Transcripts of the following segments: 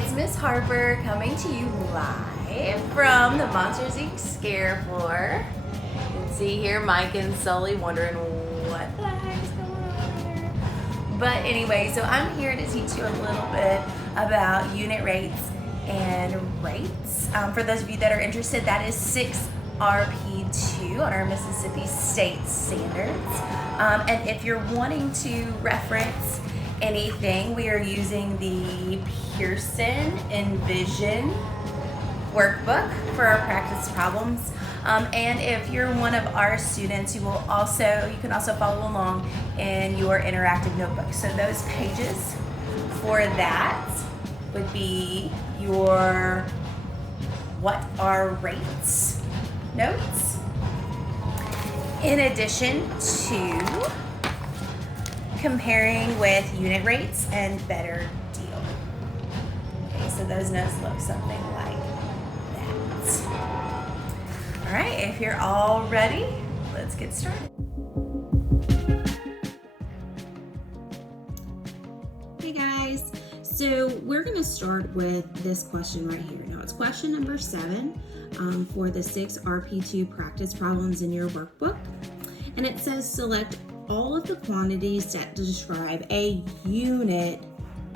it's Miss Harper coming to you live from the Monsters Inc. scare floor. You can see here Mike and Sully wondering what the heck is going on here. But anyway, so I'm here to teach you a little bit about unit rates and rates. For those of you that are interested, that is 6.RP.2 on our Mississippi State Standards. And if you're wanting to reference anything, we are using the Pearson Envision workbook for our practice problems. And if you're one of our students, you can also follow along in your interactive notebook. So those pages for that would be your what are rates notes, in addition to comparing with unit rates and better deal. Okay, so those notes look something like that. All right, if you're all ready, let's get started. Hey guys, so we're going to start with this question right here. Now it's question number 7 for the 6.RP.2 practice problems in your workbook. And it says select all of the quantities that describe a unit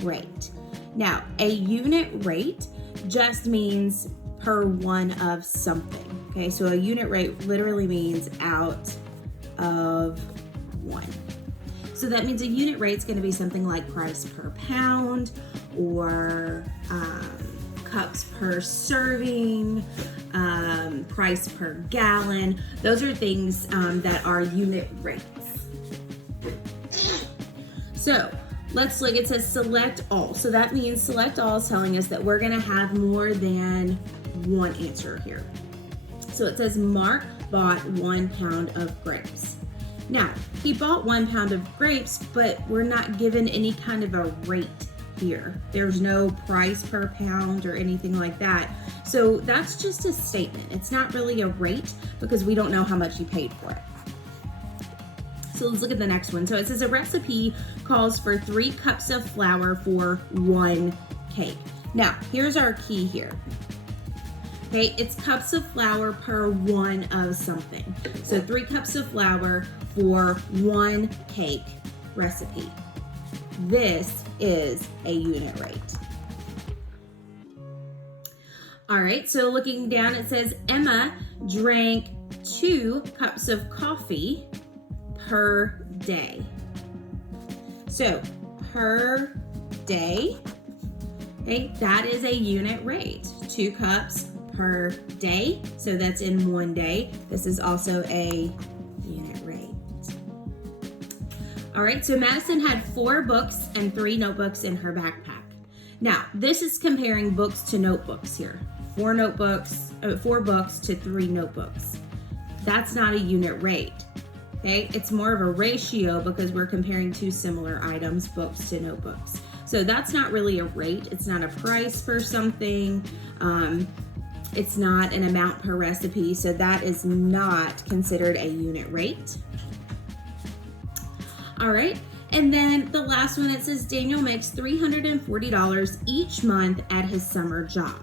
rate. Now, a unit rate just means per one of something. Okay, so a unit rate literally means out of one. So that means a unit rate is going to be something like price per pound or cups per serving, price per gallon. Those are things that are unit rates. So let's look, it says select all. So that means select all is telling us that we're going to have more than one answer here. So it says Mark bought 1 pound of grapes. Now, he bought 1 pound of grapes, but we're not given any kind of a rate here. There's no price per pound or anything like that. So that's just a statement. It's not really a rate because we don't know how much he paid for it. So let's look at the next one. So it says a recipe calls for 3 cups of flour for 1 cake. Now, here's our key here. Okay, it's cups of flour per one of something. So 3 cups of flour for 1 cake recipe. This is a unit rate. All right, so looking down, it says Emma drank 2 cups of coffee per day. So per day, okay, that is a unit rate. 2 cups per day. So that's in 1 day. This is also a unit rate. All right, so Madison had 4 books and 3 notebooks in her backpack. Now, this is comparing books to notebooks here. 4 books to 3 notebooks. That's not a unit rate. Okay, it's more of a ratio because we're comparing 2 similar items, books to notebooks. So that's not really a rate. It's not a price for something. It's not an amount per recipe. So that is not considered a unit rate. All right, and then the last one, it says Daniel makes $340 each month at his summer job.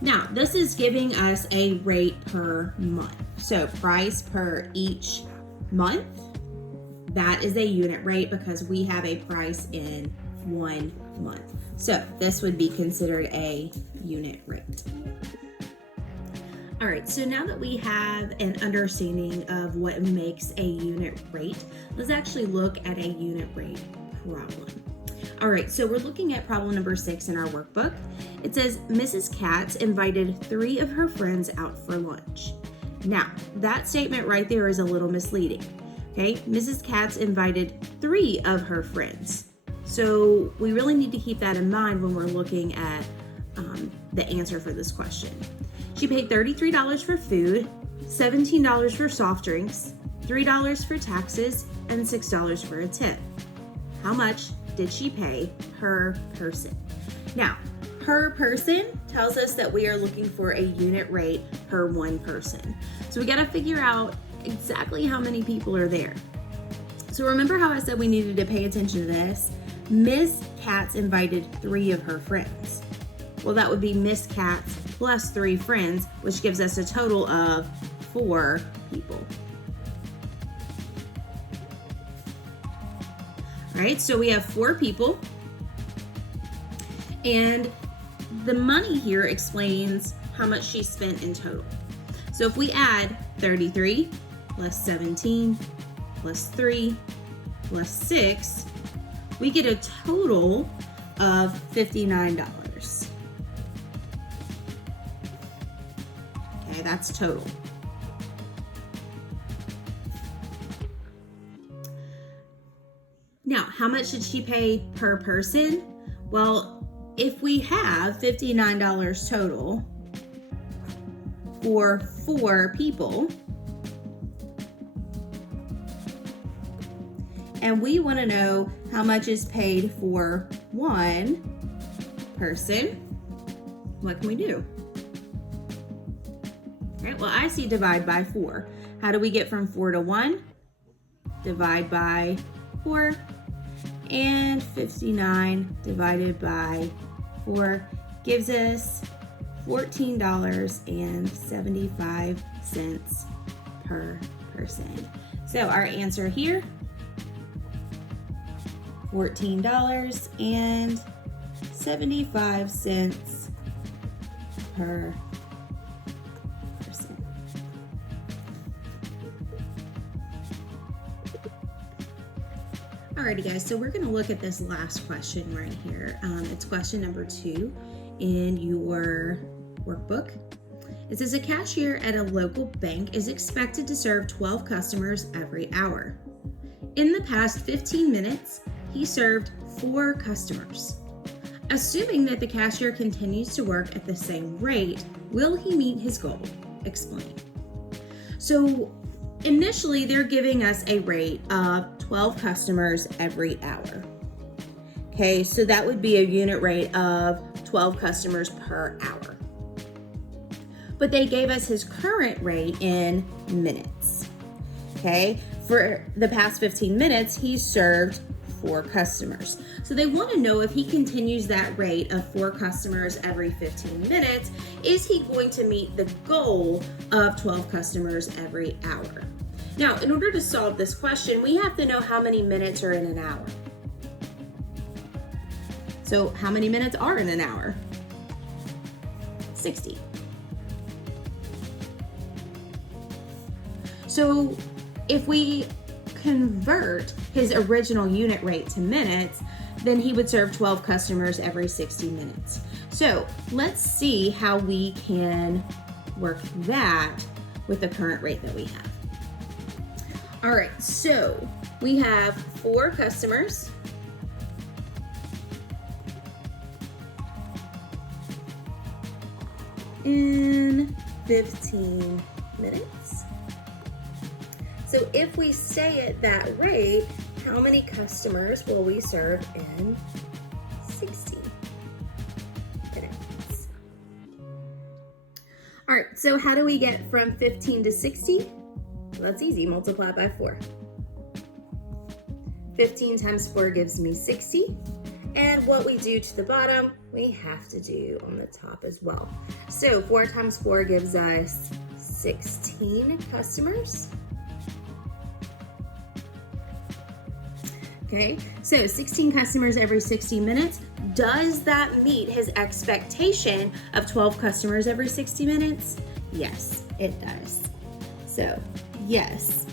Now, this is giving us a rate per month. So price per each month, that is a unit rate because we have a price in 1 month. So this would be considered a unit rate. All right, so now that we have an understanding of what makes a unit rate, let's actually look at a unit rate problem. All right, so we're looking at problem number 6 in our workbook. It says Mrs. Katz invited 3 of her friends out for lunch. Now, that statement right there is a little misleading, okay? Mrs. Katz invited 3 of her friends. So we really need to keep that in mind when we're looking at the answer for this question. She paid $33 for food, $17 for soft drinks, $3 for taxes, and $6 for a tip. How much did she pay per person? Now, per person tells us that we are looking for a unit rate per 1 person. So we got to figure out exactly how many people are there. So remember how I said we needed to pay attention to this? Miss Katz invited 3 of her friends. Well, that would be Miss Katz plus 3 friends, which gives us a total of 4 people. All right, so we have 4 people. And the money here explains how much she spent in total. So if we add 33 plus 17 plus 3 plus 6, we get a total of $59. Okay, that's total. Now, how much did she pay per person? Well, if we have $59 total for 4 people, and we want to know how much is paid for 1 person, what can we do? All right, well, I see divide by 4. How do we get from 4 to 1? Divide by 4. And 59 divided by 4 gives us $14.75 per person. So our answer here, $14.75 per person. Alrighty guys, so we're going to look at this last question right here. It's question number 2 in your workbook. It says a cashier at a local bank is expected to serve 12 customers every hour. In the past 15 minutes, he served 4 customers. Assuming that the cashier continues to work at the same rate, will he meet his goal? Explain. So initially, they're giving us a rate of 12 customers every hour. Okay, so that would be a unit rate of 12 customers per hour. But they gave us his current rate in minutes. Okay, for the past 15 minutes, he served 4 customers. So they want to know if he continues that rate of 4 customers every 15 minutes, is he going to meet the goal of 12 customers every hour? Now, in order to solve this question, we have to know how many minutes are in an hour. So how many minutes are in an hour? 60. So if we convert his original unit rate to minutes, then he would serve 12 customers every 60 minutes. So let's see how we can work that with the current rate that we have. All right, so we have 4 customers. In 15 minutes. So if we stay at that rate, how many customers will we serve in 60 minutes? All right, so how do we get from 15 to 60? Well, that's easy, multiply by 4. 15 times 4 gives me 60. And what we do to the bottom, we have to do on the top as well. So 4 times 4 gives us 16 customers. Okay, so 16 customers every 60 minutes. Does that meet his expectation of 12 customers every 60 minutes? Yes, it does. So, yes,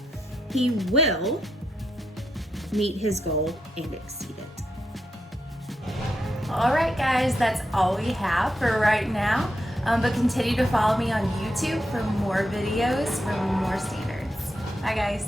he will meet his goal and exceed it. All right, guys, that's all we have for right now. But continue to follow me on YouTube for more videos, for more standards. Bye, guys.